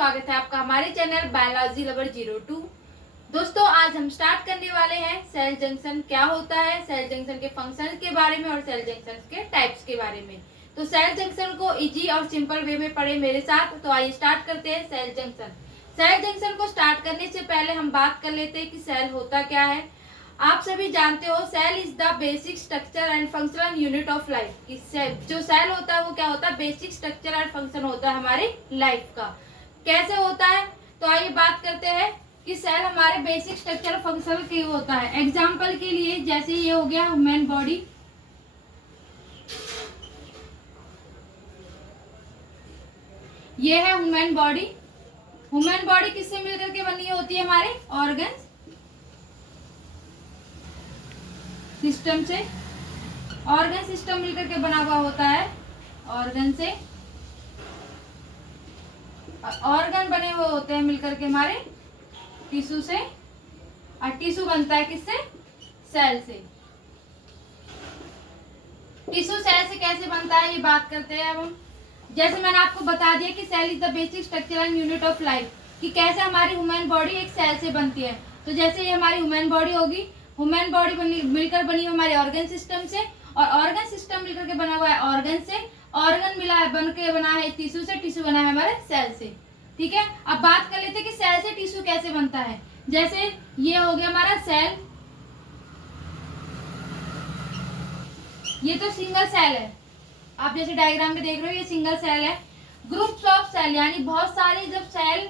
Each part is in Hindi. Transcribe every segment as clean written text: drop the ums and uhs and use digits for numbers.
स्वागत है आपका हमारे चैनल बायोलॉजी लवर 02। दोस्तों आज हम स्टार्ट करने वाले हैं सेल जंक्शन क्या होता है, सेल जंक्शन के फंक्शन के बारे में और सेल जंक्शन के टाइप्स के बारे में। तो सेल जंक्शन को इजी और सिंपल वे में पढ़े मेरे साथ। तो आइए स्टार्ट करते हैं सेल जंक्शन। सेल जंक्शन को स्टार्ट करने से पहले हम बात कर लेते हैं कि सेल होता क्या है। आप सभी जानते हो cell is the basic structure and functional unit of life. जो सेल होता है वो क्या होता है, बेसिक स्ट्रक्चर एंड फंक्शन होता है हमारी लाइफ का। कैसे होता है, तो आइए बात करते हैं कि सेल हमारे बेसिक स्ट्रक्चर और फंक्शनल के होता है। एग्जांपल के लिए जैसे ये हो गया ह्यूमन बॉडी, ये है ह्यूमन बॉडी। ह्यूमन बॉडी किससे मिलकर के बनी होती है, हमारे ऑर्गन्स सिस्टम से। ऑर्गन सिस्टम मिलकर के बना हुआ होता है ऑर्गन से। ऑर्गन बने हुए होते हैं मिलकर के हमारे टिश्यू से, और टिश्यू बनता है किससे, सेल से। टिश्यू सेल से कैसे बनता है ये बात करते हैं अब हम। जैसे मैंने आपको बता दिया कि cell is the basic structure and unit of life, कि कैसे हमारी ह्यूमन बॉडी एक सेल से बनती है। तो जैसे ये हमारी ह्यूमन बॉडी होगी, ह्यूमन बॉडी मिलकर बनी है हमारे ऑर्गन सिस्टम से, और ऑर्गन सिस्टम मिलकर के बना हुआ है ऑर्गन से, ऑर्गन मिला है बन के बना है टिश्यू से, टिश्यू बना है हमारे सेल से। ठीक है, अब बात कर लेते हैं कि सेल से टिश्यू कैसे बनता है। जैसे ये हो गया हमारा सेल, ये तो सिंगल सेल है, आप जैसे डायग्राम में देख रहे हो ये सिंगल सेल है। ग्रुप्स ऑफ सेल यानी बहुत सारे जब सेल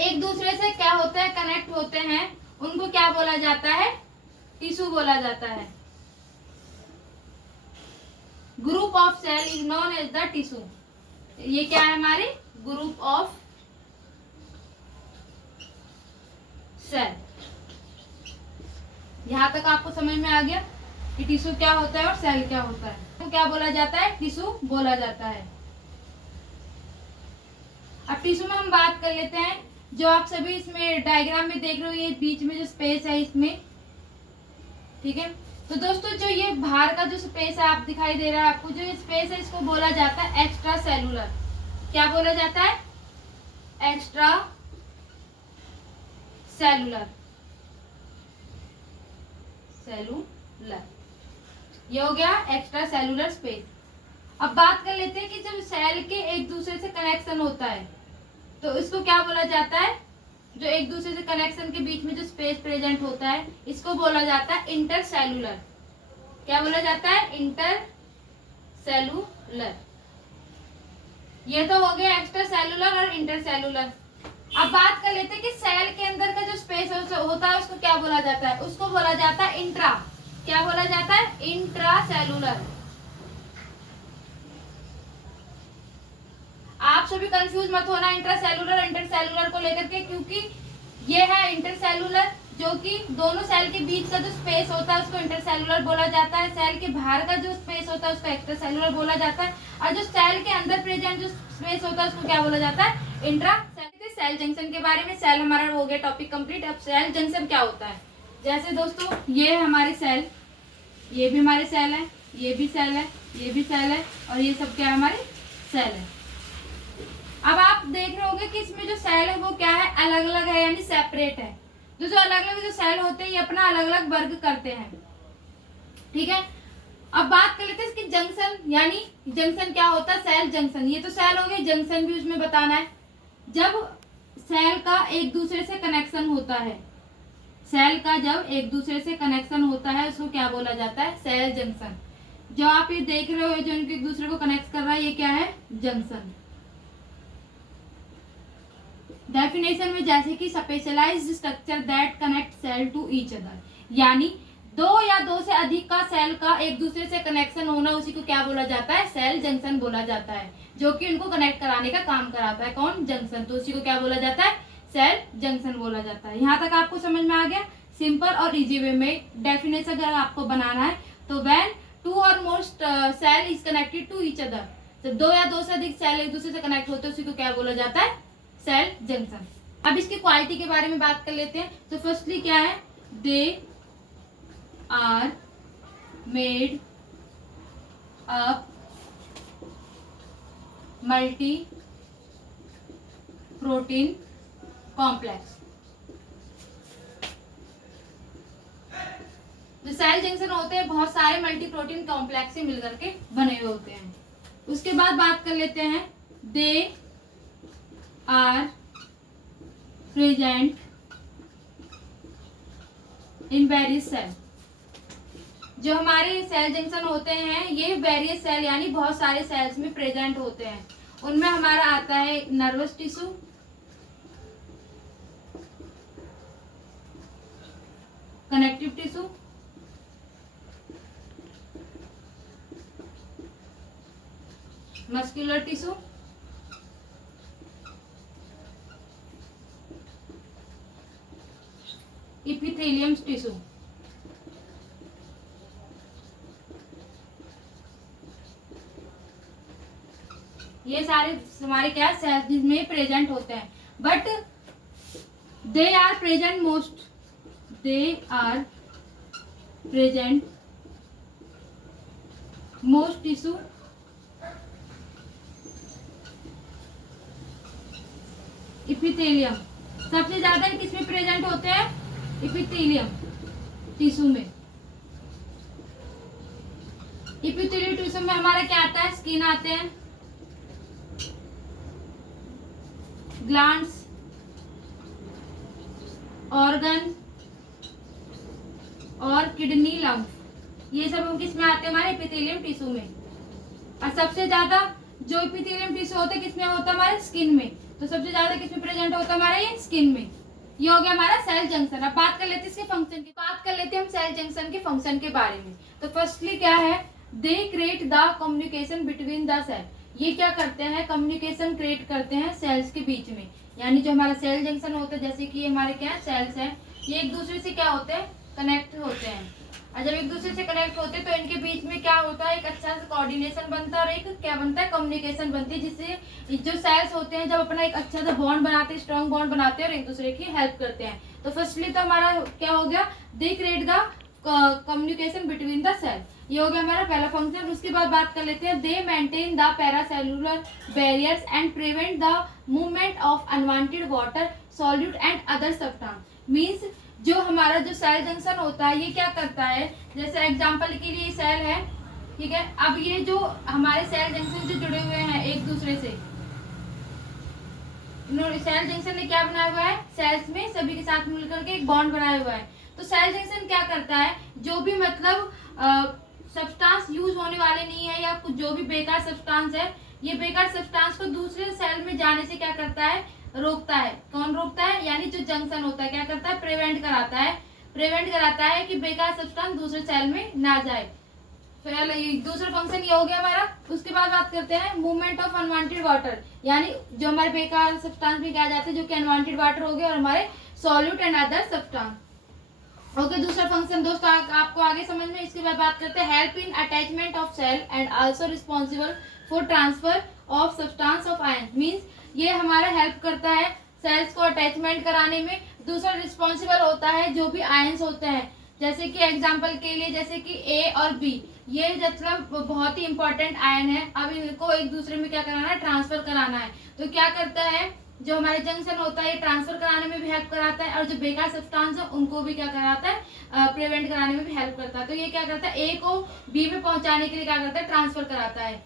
एक दूसरे से क्या होते हैं, कनेक्ट होते हैं, उनको क्या बोला जाता है, टिश्यू बोला जाता है। Group of cell is known as the tissue. ये क्या है हमारे ग्रुप ऑफ सेल। यहां तक आपको समझ में आ गया कि टिश्यू क्या होता है और सेल क्या होता है। तो क्या बोला जाता है, टिश्यू बोला जाता है। अब टिश्यू में हम बात कर लेते हैं, जो आप सभी इसमें डायग्राम में देख रहे हो, ये बीच में जो स्पेस है इसमें, ठीक है। तो दोस्तों जो ये बाहर का जो स्पेस है आप दिखाई दे रहा है आपको, जो स्पेस है इसको बोला जाता है एक्स्ट्रा सेलुलर। क्या बोला जाता है, एक्स्ट्रा सेलुलर। सेलुलर ये हो गया एक्स्ट्रा सेलुलर स्पेस। अब बात कर लेते हैं कि जब सेल के एक दूसरे से कनेक्शन होता है तो इसको क्या बोला जाता है, जो एक दूसरे से कनेक्शन के बीच में जो स्पेस प्रेजेंट होता है इसको बोला जाता है इंटरसेलुलर। क्या बोला जाता है, इंटरसेलुलर। ये तो हो गया एक्स्ट्रा सेलुलर और इंटरसेलुलर। अब बात कर लेते हैं कि सेल के अंदर का जो स्पेस होता है उसको क्या बोला जाता है, उसको बोला जाता है इंट्रा। क्या बोला जाता है, इंट्रासेलुलर। आप सभी कंफ्यूज मत होना इंट्रासेलुलर इंटरसेलुलर को लेकर के, क्योंकि ये है इंटरसेलुलर जो कि दोनों सेल के बीच का जो स्पेस होता है उसको इंटरसेलुलर बोला जाता है। सेल के बाहर का जो स्पेस होता है उसको एक्स्ट्रासेलुलर बोला जाता है, और जो सेल के अंदर प्रेजेंट जो स्पेस होता है उसको क्या बोला जाता है, इंट्रासेलुलर। सेल जंक्शन के बारे में, सेल हमारा हो गया टॉपिक कंप्लीट। अब सेल जंक्शन क्या होता है, जैसे दोस्तों ये है हमारे सेल, ये भी हमारे सेल है, ये भी सेल है, ये भी सेल है, और ये सब क्या है, हमारे सेल है। अब आप देख रहे होंगे कि इसमें जो सेल है वो क्या है, अलग अलग है यानी सेपरेट है। जो अलग अलग जो सेल होते हैं ये अपना अलग अलग वर्ग करते हैं, ठीक है। अब बात कर लेते हैं इसकी जंक्शन, यानी जंक्शन क्या होता है, सेल जंक्शन। ये तो सेल हो गए, जंक्शन भी उसमें बताना है। जब सेल का एक दूसरे से कनेक्शन होता है, सेल का जब एक दूसरे से कनेक्शन होता है उसको क्या बोला जाता है, सेल जंक्शन। जो आप ये देख रहे हो जो इनके एक दूसरे को कनेक्ट कर रहा है ये क्या है, जंक्शन। डेफिनेशन में जैसे कि specialized structure that connect cell to each other, यानी दो या दो से अधिक का सेल का एक दूसरे से कनेक्शन होना, उसी को क्या बोला जाता है, सेल जंक्शन बोला जाता है। जो कि उनको कनेक्ट कराने का काम कराता है कौन, जंक्शन, तो उसी को क्या बोला जाता है, सेल जंक्शन बोला जाता है। यहाँ तक आपको समझ में आ गया। सिंपल और इजी वे में डेफिनेशन अगर आपको बनाना है तो व्हेन टू और more cell is connected to each other, तो दो या दो से अधिक सेल एक दूसरे से कनेक्ट होते हैं उसी को क्या बोला जाता है, सेल जंक्शन। अब इसकी क्वालिटी के बारे में बात कर लेते हैं। तो फर्स्टली क्या है, they are made up multi protein complex. जो सेल जंक्शन होते हैं बहुत सारे मल्टी प्रोटीन कॉम्प्लेक्स से मिलकर के बने हुए होते हैं। उसके बाद बात कर लेते हैं they are present in various cell. जो हमारे सेल जंक्शन होते हैं ये वेरियस सेल यानी बहुत सारे सेल्स में प्रेजेंट होते हैं। उनमें हमारा आता है nervous tissue, connective tissue, muscular tissue, epithelium tissue. ये सारे हमारे क्या सेल्स जिसमें प्रेजेंट होते हैं। But they are present most tissue epithelium. सबसे ज्यादा किसमें प्रेजेंट होते हैं? इपिथेलियम टिश्यू में। इपिथेलियम टिश्यू में हमारा क्या आता है? स्किन आते हैं, ग्लैंड्स, ऑर्गन और किडनी, लंग्स, ये सब हम किसमें आते हैं? हमारे एपिथेलियम टिश्यू में। और सबसे ज्यादा जो एपिथेलियम टिश्यू होता है किसमें होता है? हमारे स्किन में। तो सबसे ज्यादा किसमें प्रेजेंट होता है? हमारा ये स्किन में। ये हो गया हमारा सेल जंक्शन। अब बात कर लेते हैं इसके फंक्शन की। बात कर लेते हैं हम सेल जंक्शन के फंक्शन के बारे में। तो फर्स्टली क्या है? They create the communication between the cell. ये क्या करते हैं? कम्युनिकेशन क्रिएट करते हैं सेल्स के बीच में। यानी जो हमारा सेल जंक्शन होता है, जैसे कि हमारे क्या सेल्स हैं, ये एक दूसरे से क्या होते हैं? कनेक्ट होते हैं। और जब एक दूसरे से कनेक्ट होते हैं तो इनके बीच में क्या होता है? एक अच्छा सा कोऑर्डिनेशन बनता है और एक क्या बनता है? कम्युनिकेशन बनती है, जिससे जो सेल्स होते हैं जब अपना एक अच्छा सा बॉन्ड बनाते हैं, स्ट्रॉन्ग बॉन्ड बनाते हैं और एक दूसरे की हेल्प करते हैं। तो फर्स्टली तो हमारा क्या हो गया? They create the communication between the cell. ये हो गया हमारा पहला फंक्शन। उसके बाद बात कर लेते हैं they maintain the paracellular barriers and prevent the movement of unwanted water solute and other substance. Means जो हमारा जो सेल जंक्शन होता है ये क्या करता है? जैसे एग्जांपल के लिए सेल है, ठीक है। अब ये जो हमारे सेल जंक्शन जो जुड़े हुए हैं एक दूसरे से, सेल जंक्शन ने क्या बनाया हुआ है? सेल्स में सभी के साथ मिलकर के एक बॉन्ड बनाया हुआ है। तो सेल जंक्शन क्या करता है? जो भी मतलब सब्सटेंस यूज होने वाले नहीं है या कुछ जो भी बेकार सब्सटेंस है, ये बेकार सब्सटेंस को दूसरे सेल में जाने से क्या करता है? रोकता है। कौन रोकता है? यानी जो जंक्शन होता है क्या करता है? प्रिवेंट कराता है। प्रिवेंट कराता है कि बेकार सब्सटेंस दूसरे सेल में ना जाए। दूसरा फंक्शन ये हो गया हमारा। उसके बाद बात करते हैं मूवमेंट ऑफ अनवांटेड वाटर, यानी जो हमारे बेकार सब्सटेंस में क्या जाते हैं, जो कि अनवांटेड वाटर हो गए और हमारे solute and other substance. Okay, दूसरा फंक्शन दोस्तों आपको आगे समझ में। इसके बाद बात करते हैं help in attachment of cell and also responsible for transfer of substance of ion. Means ये हमारा हेल्प करता है सेल्स को अटैचमेंट कराने में। दूसरा रिस्पॉन्सिबल होता है जो भी आयन्स होते हैं, जैसे कि एग्जांपल के लिए जैसे कि ए और बी, ये मतलब बहुत ही इंपॉर्टेंट आयन है। अब इनको एक दूसरे में क्या कराना है? ट्रांसफर कराना है। तो क्या करता है? जो हमारे जंक्शन होता है ये ट्रांसफर कराने में भी हेल्प कराता है और जो बेकार सब्सटेंस है उनको भी क्या कराता है? प्रिवेंट कराने में भी हेल्प करता है। तो ये क्या करता है? ए को बी में पहुंचाने के लिए क्या करता है? ट्रांसफर कराता है।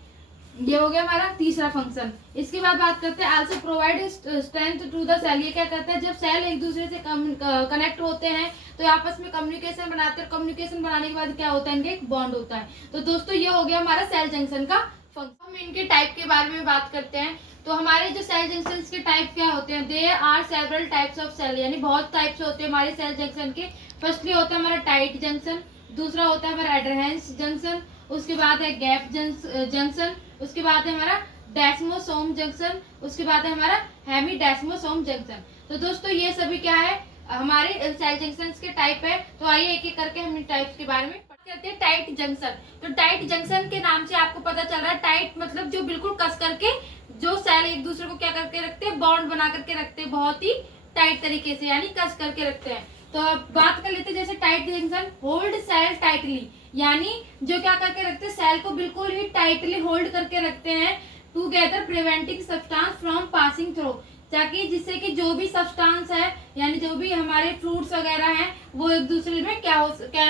ये हो गया हमारा तीसरा फंक्शन। इसके बाद बात करते हैं also provide strength to the cell. ये क्या करता है? जब सेल एक दूसरे से कनेक्ट होते हैं तो आपस में कम्युनिकेशन बनाते हैं। कम्युनिकेशन बनाने के बाद क्या होता है? इनके एक बॉन्ड होता है। तो दोस्तों ये हो गया हमारा सेल जंक्शन का फंक्शन। हम इनके टाइप के बारे में बात करते हैं। तो हमारे जो सेल जंक्शन के टाइप क्या होते हैं? There are several types of cell, यानी बहुत टाइप्स होते हैं हमारे सेल जंक्शन के। फर्स्टली होता है हमारा टाइट जंक्शन, दूसरा होता है हमारा एडहेरेंस जंक्शन, उसके बाद है गैप जंक्शन, उसके बाद है हमारा डेस्मोसोम जंक्शन, उसके बाद है हमारा हेमीडेस्मोसोम जंक्शन। तो दोस्तों ये सभी क्या है? हमारे सेल जंक्शन के टाइप है। तो आइए एक एक करके हम इन टाइप्स के बारे में करते हैं। Tight junction. तो टाइट जंक्शन के नाम से आपको पता चल रहा है, टाइट मतलब जो बिल्कुल कस करके जो सेल एक दूसरे को क्या करके रखते हैं? बॉन्ड बना करके रखते हैं, बहुत ही टाइट तरीके से, यानी कस करके रखते हैं। तो अब बात कर लेते हैं जैसे tight junction hold cell tightly, यानी जो क्या करके रखते हैं? सेल को बिल्कुल ही टाइटली होल्ड करके रखते हैं together preventing substance from passing through, ताकि जिससे कि जो भी सब्सटेंस है यानी जो भी हमारे फ्रूट्स वगैरह हैं वो एक दूसरे में क्या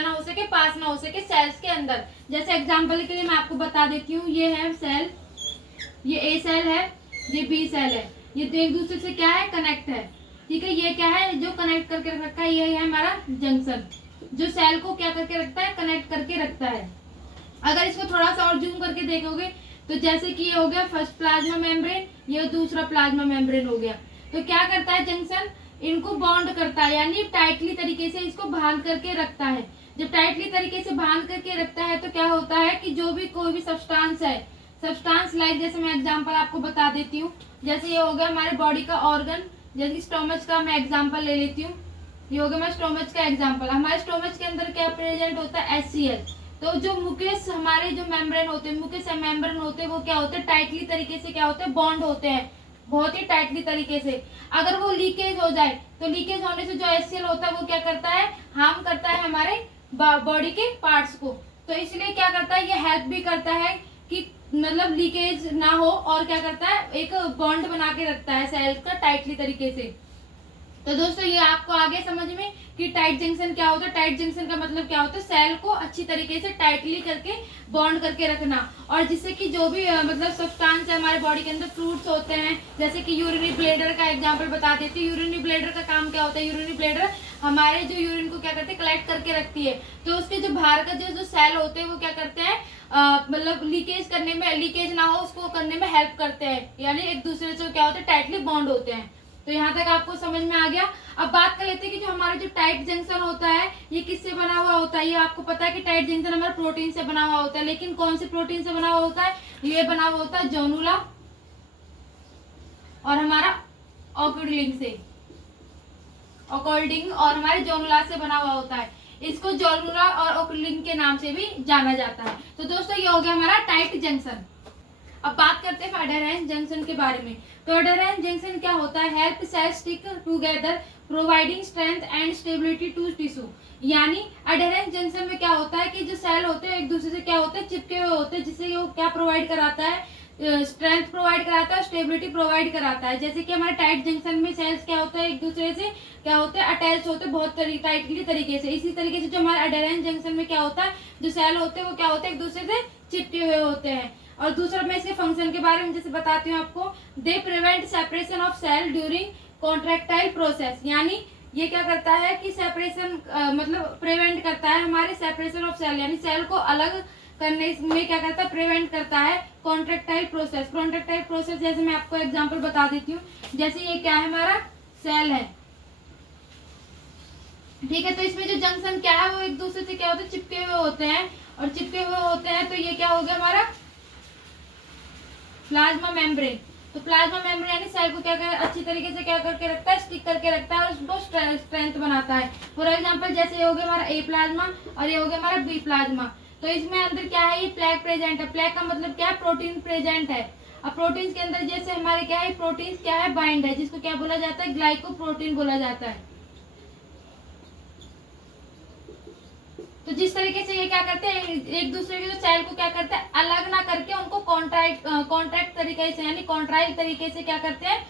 ना हो सके, पास ना हो सके सेल्स के अंदर। जैसे एग्जांपल के लिए मैं आपको बता देती हूँ, ये है सेल, ये ए सेल है, ये बी सेल है, ये तो एक दूसरे से क्या है, कनेक्ट है। ठीक है, ये क्या है जो कनेक्ट करके रखा है, ये है हमारा जंक्शन, जो सेल को क्या करके रखता है, कनेक्ट करके रखता है। अगर इसको थोड़ा सा और जूम करके देखोगे तो जैसे कि ये हो गया फर्स्ट प्लाज्मा मेम्ब्रेन, ये दूसरा प्लाज्मा मेम्ब्रेन हो गया। तो क्या करता है जंक्शन, इनको बॉन्ड करता है, यानी टाइटली तरीके से इसको बांध करके रखता है। जब टाइटली तरीके से बांध करके रखता है तो क्या होता है कि जो भी कोई भी सब्सटेंस है, सब्सटेंस लाइक जैसे मैं एग्जांपल आपको बता देती हूँ, जैसे ये हो गया हमारे बॉडी का ऑर्गन, जैसे स्टोमच का मैं एग्जांपल ले लेती हूँ, ये हो गया मैं स्टोमच का एग्जांपल। हमारे स्टोमच के अंदर क्या प्रेजेंट होता है, HCl। तो जो मुकेश हमारे जो मेम्ब्रेन होते हैं, मुकेश मेम्ब्रेन होते हैं, वो क्या होते हैं, टाइटली तरीके से क्या होते हैं, बॉन्ड होते हैं, बहुत ही टाइटली तरीके से। अगर वो लीकेज हो जाए तो लीकेज होने से जो HCl होता है वो क्या करता है, हार्म करता है हमारे बॉडी के पार्ट्स को। तो इसलिए क्या करता है, ये हेल्प भी करता है कि मतलब लीकेज ना हो, और क्या करता है, एक बॉन्ड बना के रखता है सेल्स का टाइटली तरीके से। तो दोस्तों ये आपको आगे समझ में कि टाइट जंक्शन क्या होता है। टाइट जंक्शन का मतलब क्या होता है, सेल को अच्छी तरीके से टाइटली करके बॉन्ड करके रखना, और जिससे कि जो भी मतलब सब्सटेंस है हमारे बॉडी के अंदर, फ्रूट्स होते हैं, जैसे कि यूरिनरी ब्लैडर का एग्जांपल बता देती हूँ। यूरिनरी ब्लैडर का काम क्या होता है, यूरिनरी ब्लैडर हमारे जो यूरिन को क्या करते हैं, कलेक्ट करके रखती है। तो उसके जो बाहर का जो सेल होते हैं वो क्या करते हैं, मतलब लीकेज करने में, लीकेज ना हो उसको करने में हेल्प करते हैं, यानी एक दूसरे से क्या होते हैं, टाइटली बॉन्ड होते हैं। तो यहाँ तक आपको समझ में आ गया। अब बात कर लेते हैं कि जो हमारा जो टाइट जंक्शन होता है ये किससे बना हुआ होता है। ये आपको पता है कि टाइट जंक्शन हमारा प्रोटीन से बना हुआ होता है, लेकिन कौन से प्रोटीन से बना हुआ होता है, ये बना हुआ होता है जोनुला और हमारा ऑक्यूलिंग से, ऑक्यूलिंग और हमारे जोनुला से बना हुआ होता है। इसको जोनुला और ऑक्यूलिंग के नाम से भी जाना जाता है। तो दोस्तों ये हो गया हमारा टाइट जंक्शन। अब बात करते हैं अडेरेंस जंक्शन के बारे में। तो अडेरेंस जंक्शन क्या होता है, help cell stick together providing strength and stability to tissue. यानी अडेरेंस जंक्शन में क्या होता है कि जो सेल होते हैं एक दूसरे से क्या होते हैं, चिपके हुए होते हैं, जिससे वो क्या प्रोवाइड कराता है, स्ट्रेंथ प्रोवाइड कराता है, स्टेबिलिटी प्रोवाइड कराता है। जैसे कि हमारे टाइट जंक्शन में सेल्स क्या होता है, एक दूसरे से क्या होते हैं, अटैच होते हैं बहुत टाइटली तरीके से। इसी तरीके से जो हमारे अडेरेंस जंक्शन में क्या होता है, जो सेल होते हैं वो क्या होते हैं, एक दूसरे से चिपके हुए होते हैं। और दूसरा मैं इसके फंक्शन के बारे में जैसे बताती हूँ आपको, they prevent separation of cell during contractile process. यानी ये क्या करता है कि सेपरेशन मतलब प्रिवेंट करता है हमारे सेपरेशन ऑफ सेल, यानी सेल को अलग करने में क्या करता है, प्रिवेंट करता है कॉन्ट्रैक्टाइल प्रोसेस। कॉन्ट्रैक्टाइल प्रोसेस जैसे मैं आपको एग्जांपल बता देती हूँ, जैसे ये क्या है, हमारा सेल है, ठीक है। तो इसमें जो जंक्शन क्या है वो एक दूसरे से क्या होते हैं, चिपके हुए होते हैं, और चिपके हुए होते हैं तो ये क्या हो गया हमारा प्लाज्मा मेम्ब्रेन। तो प्लाज्मा मेम्ब्रेन यानी सेल को क्या कर अच्छी तरीके से क्या करके रखता है, स्टिक करके रखता है और उसको स्ट्रेंथ बनाता है। फॉर एग्जांपल जैसे ये हो गया हमारा ए प्लाज्मा और ये हो गया हमारा बी प्लाज्मा। तो इसमें अंदर क्या है, ये प्लेग प्रेजेंट है। प्लेग का मतलब क्या है, प्रोटीन प्रेजेंट है। अब प्रोटीन के अंदर जैसे हमारे क्या है, प्रोटीन क्या है, बाइंड है, जिसको क्या बोला जाता है, ग्लाइकोप्रोटीन बोला जाता है। तो जिस तरीके से ये क्या करते हैं, एक दूसरे के जो सेल को क्या करते हैं, अलग ना करके उनको कॉन्ट्रैक्ट तरीके से यानी कॉन्ट्राइल तरीके से क्या करते हैं,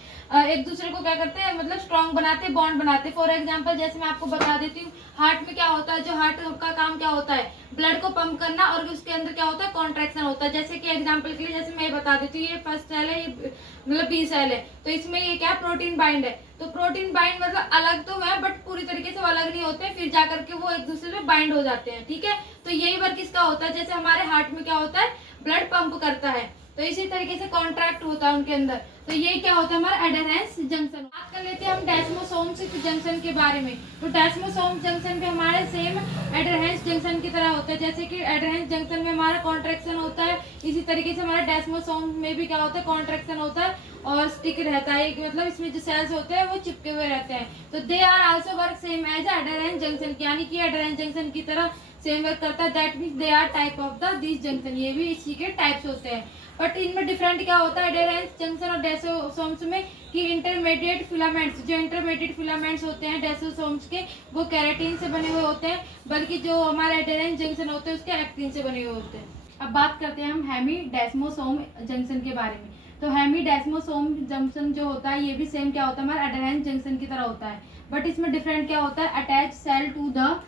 एक दूसरे को क्या करते हैं, मतलब स्ट्रॉन्ग बनाते हैं, बॉन्ड बनाते हैं। फॉर एग्जांपल जैसे मैं आपको बता देती हूँ, हार्ट में क्या होता है, जो हार्ट का काम क्या होता है, ब्लड को पंप करना, और उसके अंदर क्या होता है, कॉन्ट्रैक्शन होता है। जैसे कि एग्जांपल के लिए जैसे मैं बता देती हूँ, ये फर्स्ट सेल है, ये मतलब बी सेल है, तो इसमें ये क्या प्रोटीन बाइंड है। तो प्रोटीन बाइंड मतलब अलग तो है बट पूरी तरीके से अलग नहीं होते, फिर जाकर के वो एक दूसरे से बाइंड हो जाते हैं, ठीक है। तो यही वर्क इसका होता है, जैसे हमारे हार्ट में क्या होता है, ब्लड पंप करता है, तो इसी तरीके से कॉन्ट्रैक्ट होता है उनके अंदर। तो ये क्या होता है हमारा एडेरेंस जंक्शन। बात कर लेते हैं हम डेस्मोसोम्स जंक्शन के बारे में। तो डेस्मोसोम्स जंक्शन भी हमारे सेम एडेरेंस जंक्शन की तरह होता है। जैसे कि एडेरेंस जंक्शन में हमारा कॉन्ट्रैक्शन होता है, इसी तरीके से हमारा डेस्मोसोम में भी क्या होता है, कॉन्ट्रैक्शन होता है और स्टिक रहता है, मतलब इसमें जो सेल्स होते हैं वो चिपके हुए रहते हैं। तो they are also work same as adherens junction, यानी कि एडेरेंस जंक्शन की तरह सेम वर्क करता है। That means they are type of the this junction, ये भी इसी के टाइप्स होते हैं। बट इनमें डिफरेंट क्या होता है एडेरेंस जंक्शन और डेसोसोम्स में, कि इंटरमीडिएट फिलामेंट्स, जो इंटरमीडिएट फिलामेंट्स होते हैं डेसोसोम्स के, वो केराटिन से बने हुए होते हैं, बल्कि जो हमारे एडेरेंस जंक्शन होते हैं उसके एक्टिन से बने हुए होते हैं। अब बात करते हैं हम हेमी डेस्मोसोम जंक्शन के बारे में। तो हेमीडेस्मोसोम जंक्शन जो होता है ये भी सेम क्या होता है हमारा एडेरेंस जंक्शन की तरह होता है, बट इसमें डिफरेंट क्या होता है, attach cell to the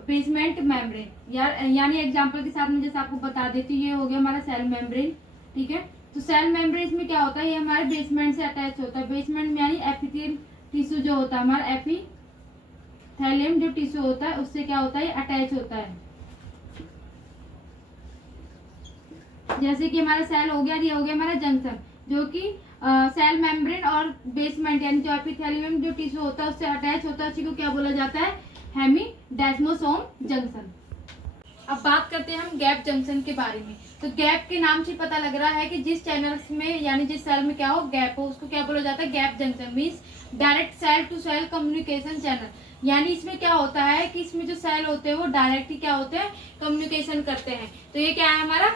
basement membrane. यानी एग्जांपल के साथ मैं जैसे आपको बता देती हूँ, ये हो गया हमारा सेल मेम्ब्रेन, ठीक है। तो सेल मेम्ब्रेन इसमें क्या होता है, ये हमारे बेसमेंट से अटैच होता है। बेसमेंट में यानी एपिथेलियल टिश्यू जो होता है हमारा, एपिथेलियम जो टिश्यू होता है उससे क्या होता है, ये अटैच होता है। जैसे कि हमारा सेल हो गया, ये हो गया हमारा जंक्शन, जो कि सेल मेम्ब्रेन और बेसमेंट यानी जो एपिथेलियम जो टिश्यू होता है उससे अटैच होता है, उसी को क्या बोला जाता है, हेमीडेस्मोसोम जंक्शन। अब बात करते हैं हम गैप जंक्शन के बारे में। तो गैप के नाम से पता लग रहा है कि जिस चैनल्स में यानी जिस सेल में क्या हो, गैप हो, उसको क्या बोला जाता है, gap junction. Means direct cell to cell communication channel. यानी इसमें क्या होता है कि इसमें जो सेल होते हैं वो डायरेक्ट ही क्या होते हैं, कम्युनिकेशन करते हैं। तो ये क्या है हमारा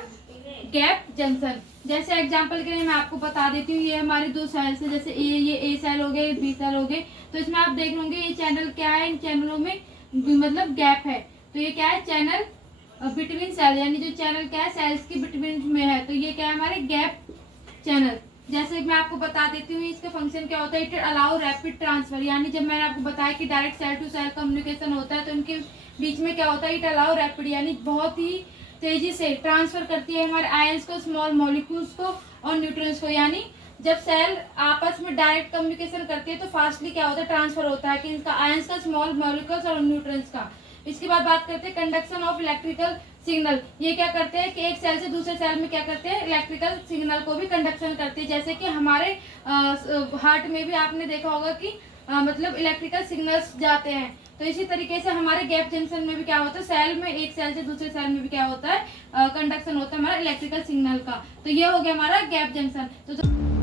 गैप जंक्शन। जैसे एग्जांपल के लिए मैं आपको बता देती हूँ, ये हमारे दो सेल्स है, जैसे ये ए सेल हो गए, बी सेल हो गए। तो इसमें आप देख लोगे ये चैनल क्या है, इन चैनलों में मतलब गैप है। तो ये क्या है, चैनल बिटवीन सेल, यानी जो चैनल क्या है सेल्स की बिटवीन में है, तो ये क्या है हमारे गैप चैनल। जैसे मैं आपको बता देती हूँ इसका फंक्शन क्या होता है, इट अलाउ रैपिड ट्रांसफर। यानी जब मैंने आपको बताया कि direct cell to cell communication होता है, तो इनके बीच में क्या होता है, इट अलाउ रैपिड, यानी बहुत ही तेजी से ट्रांसफर करती है हमारे आयंस को, स्मॉल मॉलिक्यूल्स को और न्यूट्रॉन्स को। यानी जब सेल आपस में डायरेक्ट कम्युनिकेशन करती है तो फास्टली क्या होता है, ट्रांसफर होता है कि इनका आयंस का, स्मॉल मॉलिक्यूल्स और न्यूट्रॉन्स का। इसके बाद बात करते हैं कंडक्शन ऑफ इलेक्ट्रिकल सिग्नल। ये क्या करते हैं कि एक सेल से दूसरे सेल में क्या करते हैं, इलेक्ट्रिकल सिग्नल को भी कंडक्शन करते हैं। जैसे कि हमारे हार्ट में भी आपने देखा होगा कि मतलब इलेक्ट्रिकल सिग्नल्स जाते हैं। तो इसी तरीके से हमारे गैप जंक्शन में भी क्या होता है, सेल में एक सेल से दूसरे सेल में भी क्या होता है, कंडक्शन होता है हमारा इलेक्ट्रिकल सिग्नल का। तो ये हो गया हमारा गैप जंक्शन। तो